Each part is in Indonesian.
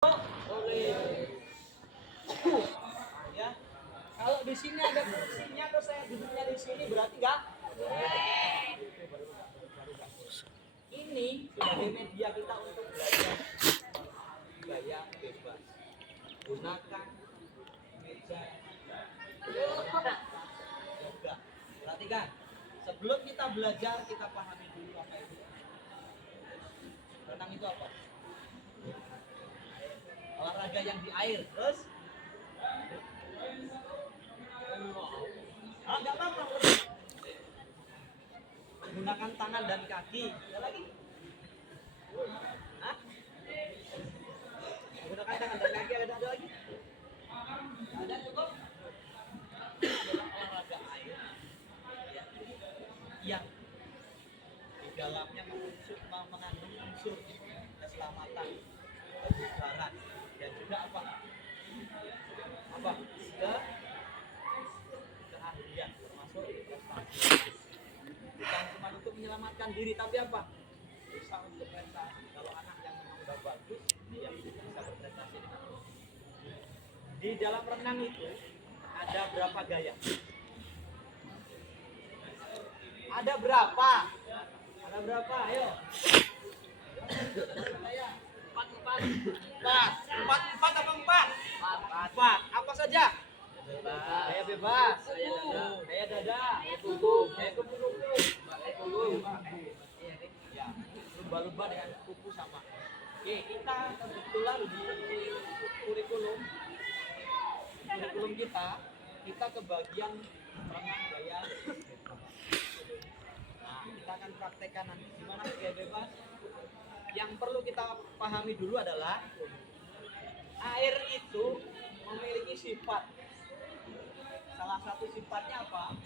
Boleh. Ya. Kalau di sini ada kursinya terus saya duduknya di sini berarti enggak? Ini sebagai media kita untuk belajar gaya bebas. Gunakan meja yoga. Perhatikan. Sebelum kita belajar kita pahami dulu apa itu. Renang itu apa? Olahraga yang di air. Terus enggak apa-apa. Menggunakan tangan dan kaki. Ada lagi? Hah? Menggunakan tangan dan kaki ada lagi? Ada cukup? Adalah olahraga air yang di dalamnya mengandung unsur keselamatan, kebugaran dan juga apa? Keahlian termasuk prestasi. Bukan cuma untuk menyelamatkan diri tapi apa? Bisa untuk prestasi. Kalau anak yang memang udah bagus dia bisa berprestasi dengan bagus. Di dalam renang itu ada berapa gaya? Ada berapa? Ada berapa? Ayo. Empat apa empat? Empat. Apa saja? Gaya bebas. Gaya dada. Gaya punggung. Gaya kupu-kupu. Ya. Lumba-lumba dengan kupu sama. Oke, kita kebetulan di kurikulum kita kebagian renang gaya bebas. Nah, kita akan praktekkan nanti gimana gaya bebas. Yang perlu kita pahami dulu adalah air itu memiliki sifat. Salah satu sifatnya apa?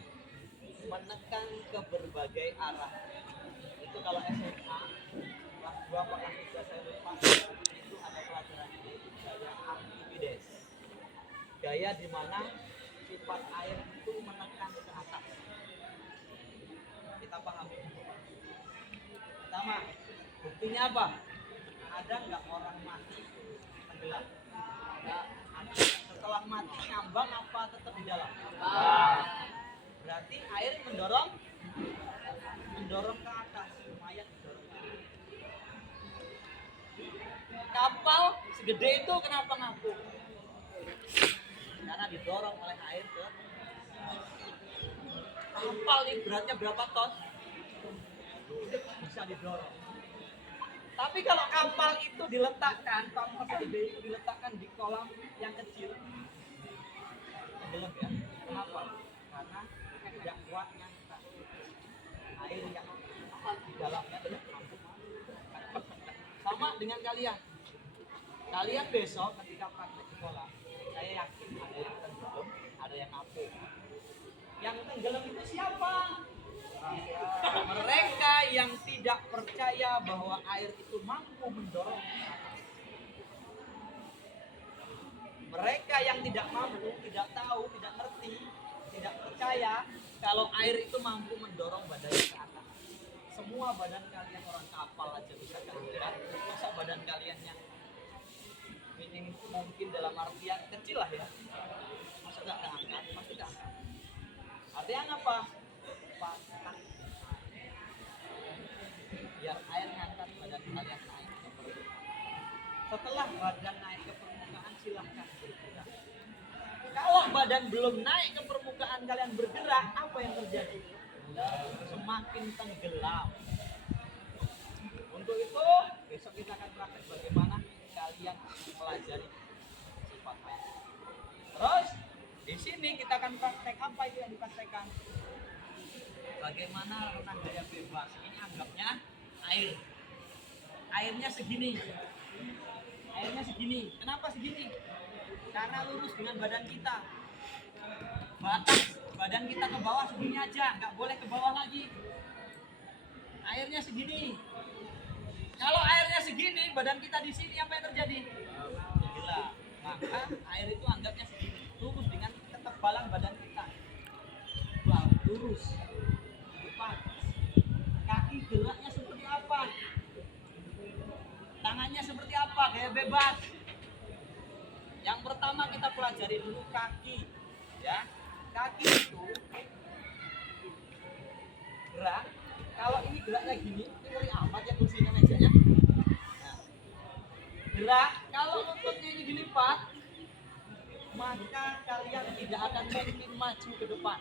Menekan ke berbagai arah. Itu kalau SMA kelas 2 apa kelas 3 saya lupa, itu ada pelajaran ini gaya Archimedes. Gaya di mana sifat air itu menekan ke atas. Kita pahami. Pertama, buktinya apa? Ada nggak orang mati tenggelam? Nggak ada. Setelah mati ngambang apa tetap di dalam? Berarti air mendorong ke atas, mayat mendorong ke atas. Kapal segede itu kenapa ngapung? Karena didorong oleh air ke kapal ini beratnya berapa ton? Bisa didorong. Tapi kalau kapal itu diletakkan, kapal segede itu diletakkan di kolam yang kecil, tenggelam ya. Kenapa? Karena tidak kuat ngangkat air yang di dalamnya tidak mampu. Sama dengan kalian. Kalian besok ketika praktek di kolam, saya yakin ada yang tenggelam, ada yang ngapung. Yang tenggelam itu siapa? Mereka yang tidak percaya bahwa air itu mampu mendorong ke atas. Mereka yang tidak mampu, tidak tahu, tidak ngerti, tidak percaya kalau air itu mampu mendorong badannya ke atas. Semua badan kalian orang kapal aja bisa keangkat. Masa badan kalian yang ini mungkin dalam artian kecil lah ya. Masa gak keangkat? Pasti keangkat. Artinya apa? Patah. Biar air ngangkat badan kalian naik ke permukaan. Setelah badan naik ke permukaan silahkan bergerak. Kalau badan belum naik ke permukaan kalian bergerak, apa yang terjadi? Semakin tenggelam. Untuk itu besok kita akan praktek bagaimana kalian pelajari sifat air. Terus di sini kita akan praktek apa itu yang dipraktekkan? Bagaimana renang gaya bebas. Ini anggapnya air. Airnya segini. Kenapa segini? Karena lurus dengan badan kita. Batas badan kita ke bawah segini aja, nggak boleh ke bawah lagi. Airnya segini. Kalau airnya segini, badan kita di sini apa yang terjadi? Tenggelam. Maka air itu anggapnya segini, lurus dengan ketebalan badan kita. Lurus. Depan. Kaki geraknya seperti apa? Tangannya seperti apa? Gaya bebas. Yang pertama kita pelajari dulu kaki, ya. Kaki itu gerak. Kalau ini geraknya gini, ini ngeri amat ya kursinya mejanya. Nah, gerak. Kalau lututnya ini dilipat, maka kalian tidak akan mungkin maju ke depan.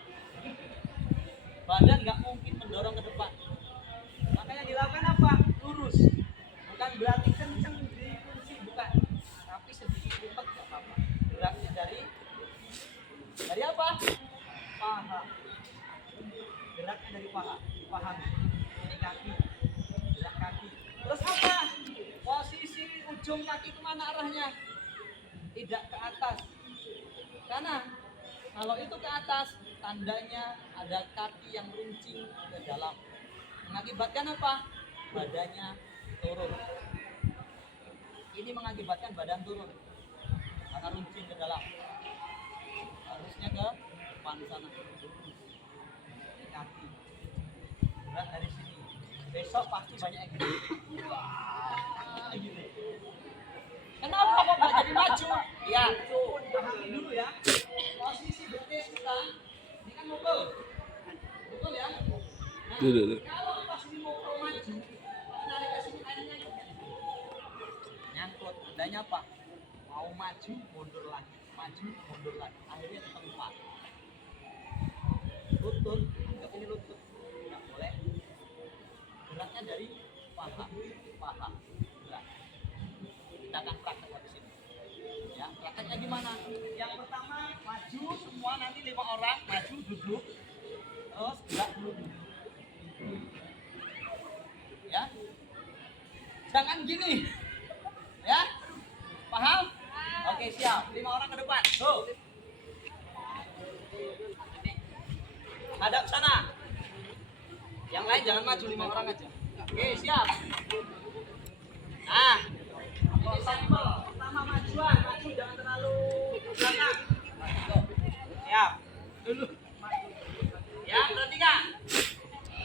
Badan nggak mungkin mendorong ke depan. Maka yang dilakukan apa? Lurus. Bukan berarti kenceng di kunci, bukan. Tapi sedikit lipat nggak apa-apa. Geraknya dari apa? Paha. Geraknya dari paha. Pahami. Ini kaki. Gerak kaki. Terus apa? Posisi ujung kaki itu mana arahnya? Tidak ke atas. Karena kalau itu ke atas, tandanya ada kaki yang runcing ke dalam. Mengakibatkan apa? Badannya turun. Ini mengakibatkan badan turun karena runcing ke dalam. Harusnya ke depan sana. Ini kaki. Gerak dari sini. Besok pasti banyak yang gini. Wah, gini. Kenapa kok nggak jadi maju? Ya, pahami dulu ya. Posisi betis kita, ini kan mukul. Betul ya? Nah, kalau pas ini mukul maju, tarik ke sini airnya nyangkut. Tandanya apa? Mau maju, mundur lagi. Maju, mundur lagi. Akhirnya di tempat. Lutut, anggap ini lutut. Nggak boleh. Geraknya dari paha. Paha. Gerak. Kita akan praktek di sini. Ya, prakteknya gimana? Yang pertama, maju semua nanti 5 orang, maju duduk. Terus gerak dulu. Ya. Jangan gini. Ya? Paham? Oke, siap. 5 orang ke depan. Tuh. Hadap sana. Yang lain jangan maju, 5 orang aja. Oke, siap. Nah, ini sampel. Pertama majuan, maju jangan terlalu ke belakang. Siap. Dulu. Ya, perhatikan.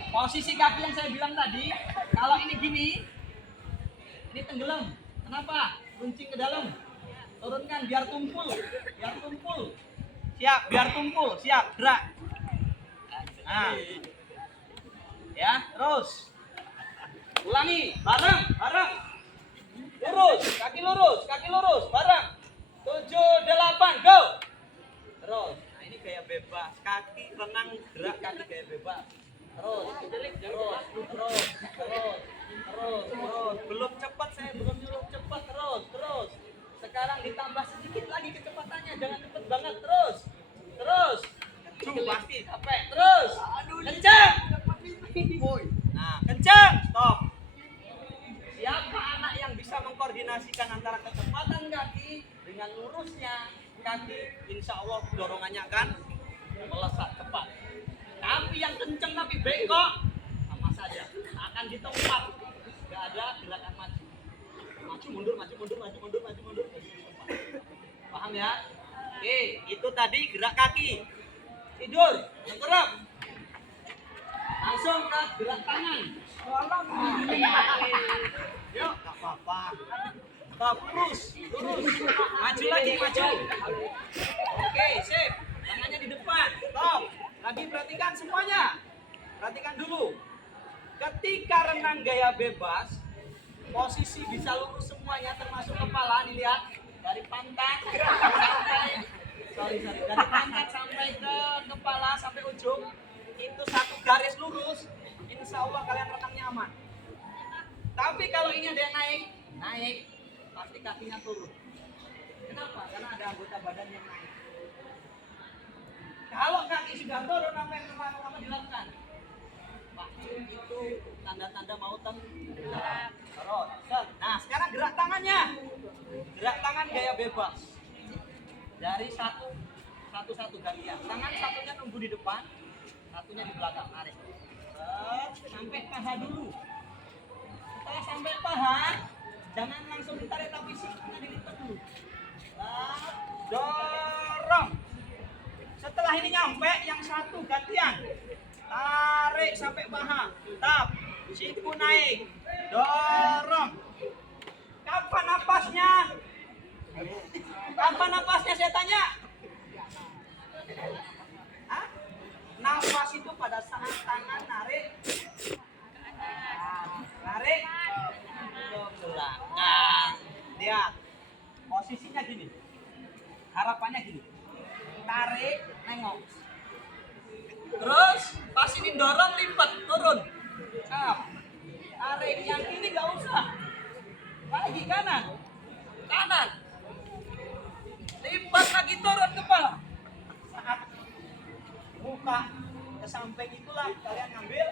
Posisi kaki yang saya bilang tadi, kalau ini gini, ini tenggelam. Kenapa? Runcing ke dalam. Turunkan biar tumpul. Biar tumpul. Siap, biar tumpul. Siap, gerak. Nah. Ya, terus. Ulangi, bareng, bareng. Lurus, kaki lurus, bareng. 7, 8, go. Terus, nah ini gaya bebas. Kaki renang, gerak kaki gaya bebas. Terus. Belum cepat, saya belum nyuruh cepat. Terus. Sekarang ditambah sedikit lagi kecepatannya, jangan cepat banget. Terus. Pasti capek. Terus. Kencang. Nah, kencang. Stop. Siapa anak yang bisa mengkoordinasikan antara kecepatan kaki dengan lurusnya kaki, insya Allah dorongannya akan melesat cepat. Tapi yang kenceng tapi bengkok, sama saja, akan di tempat, nggak ada gerakan maju. Mundur. Paham ya? Oke, itu tadi gerak kaki. Tidur, tengkurap. Langsung ke gerak tangan. Yuk, nggak apa-apa. Stop, lurus. Maju lagi. Oke, sip. Tangannya di depan. Stop. Lagi perhatikan semuanya. Perhatikan dulu. Ketika renang gaya bebas, posisi bisa lurus semuanya termasuk kepala. Dilihat dari pantat dari pantat sampai ke kepala sampai ujung itu satu garis lurus. Insya Allah kalian renangnya aman. Tapi kalau ini ada yang naik, pasti kakinya turun. Kenapa? Karena ada anggota badan yang naik. Kalau kaki sudah turun, apa yang pertama dilakukan? Itu tanda-tanda mau tenggelam. Nah, sekarang gerak tangannya. Gerak tangan gaya bebas. Dari satu gantian. Tangan satunya nunggu di depan, satunya di belakang. Tarik. Sampai paha dulu. Setelah sampai paha, jangan langsung ditarik tapi sikutnya dilipat dulu. Dorong. Setelah ini nyampe, yang satu gantian. Tarik sampai paha. Tap. Siku naik. Dorong. Kapan napasnya? Kapan napasnya saya tanya? Hah? Nafas itu pada saat tangan narik ke belakang. Lihat, posisinya gini. Harapannya gini. Tarik, nengok. Terus pas ini dorong, lipat, turun. Tarik yang ini nggak usah. Lagi kanan. Lipat lagi, turun kepala. Saat buka ke samping itulah kalian ngambil.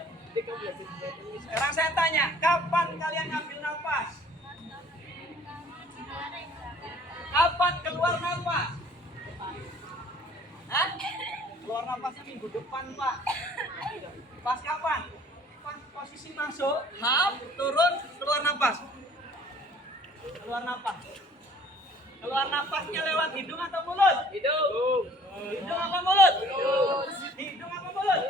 Sekarang saya tanya, kapan kalian ngambil nafas? Kapan keluar nafas? Hah? Keluar nafasnya minggu depan, Pak. Pas kapan? Pas posisi masuk, turun, keluar nafas. Keluar nafasnya lewat hidung atau mulut? Hidung apa mulut? Hidung apa mulut?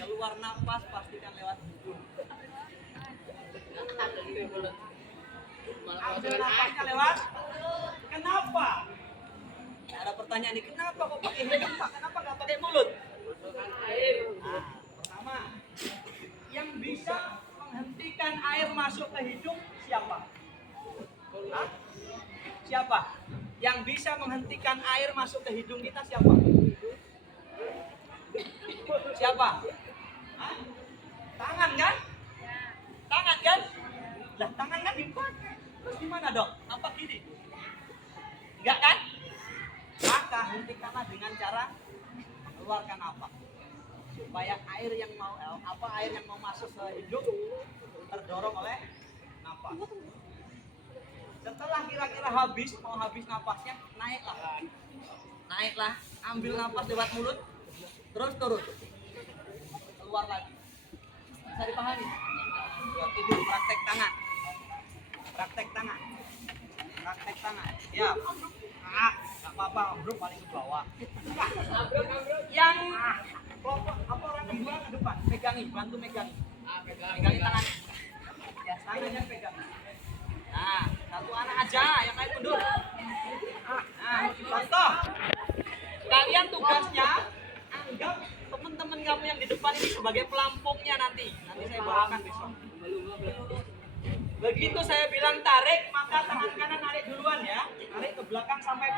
Keluar nafas pastikan lewat hidung. Ambil nafasnya lewat. Kenapa? Ada pertanyaan nih, kenapa kok pakai hidung, Pak? Kenapa nggak pakai mulut? Nah, pertama, yang bisa menghentikan air masuk ke hidung siapa? Hah? Siapa? Yang bisa menghentikan air masuk ke hidung kita siapa? Siapa? Hah? Tangan kan? Lah tangan kan dipakai. Terus gimana dok? Apa gini? Enggak kan? Maka hentikanlah dengan cara keluarkan apa? Supaya air yang mau masuk ke hidung terdorong oleh nafas. Setelah kira-kira mau habis nafasnya, naiklah, ambil nafas lewat mulut, terus turun, keluar lagi. Bisa dipahami? Itu praktek tangan. Ya, nggak apa-apa, bro, paling ke bawah. Yang kelompok orang kedua ke depan, bantu megangi tangan. Ya, tangannya pegang. Nah, satu anak aja yang naik mundur. Nah, contoh. Kalian tugasnya anggap teman-teman kamu yang di depan ini sebagai pelampungnya nanti. Nanti saya bawakan besok. Begitu saya bilang tarik, maka tangan kanan narik duluan ya. Tarik ke belakang sampai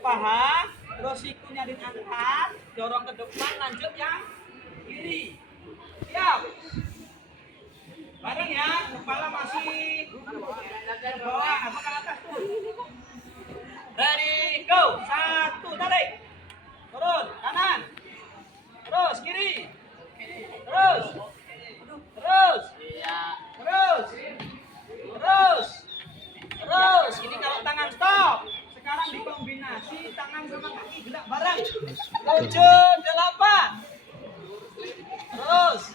paha. Terus sikunya diangkat, dorong ke depan, lanjut yang kiri. Siap. Bareng ya, kepala masih ke bawah, apa ke atas tuh. Ready, go. 1, tarik. Turun, kanan. Terus, kiri. Terus. Ini kalau tangan stop. Sekarang dikombinasi tangan sama kaki gerak bareng. 7, 8. Terus.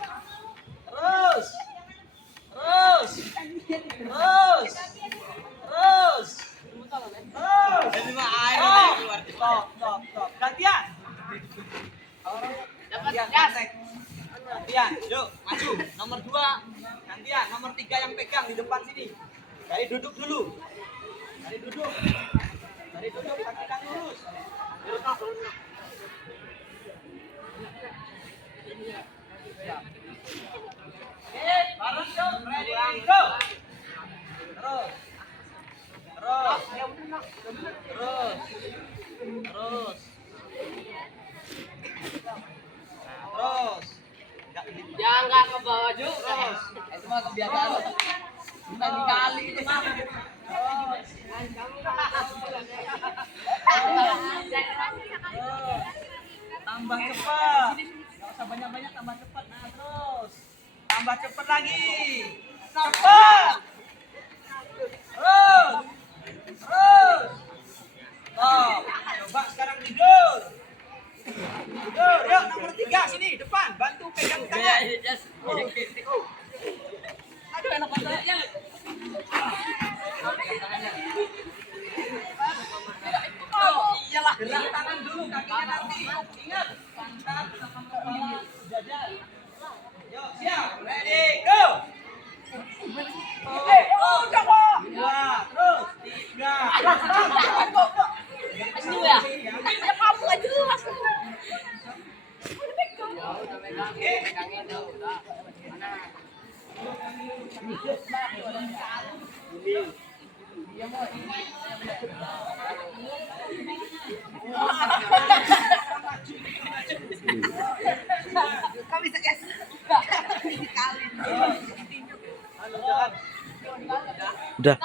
Stop. Gantian. Gantian, yuk maju. Nomor 2 gantian, nomor 3 yang pegang di depan sini. Dari duduk dulu. Kaki kan lurus. Oke, bareng yuk, ready, go. Terus. Jangan ke bawah juga. Itu mah kebiasaan. Bukan dikali itu mah. Tambah cepat. Enggak usah banyak-banyak, tambah cepat. Nah, terus. Tambah cepat lagi. Cepat. Terus. Coba sekarang tidur. Yuk nomor 3 sini depan, bantu pegang tangan. Aduh enak banget ya. Iyalah. Gerak tangan dulu, kakinya nanti. Ingat, pantat sama kepala dada. Yuk, siap. Ready, go. 2, terus 3. Udah megangin tuh, udah. Mana? Iya, Mo. Kok bisa es? Udah.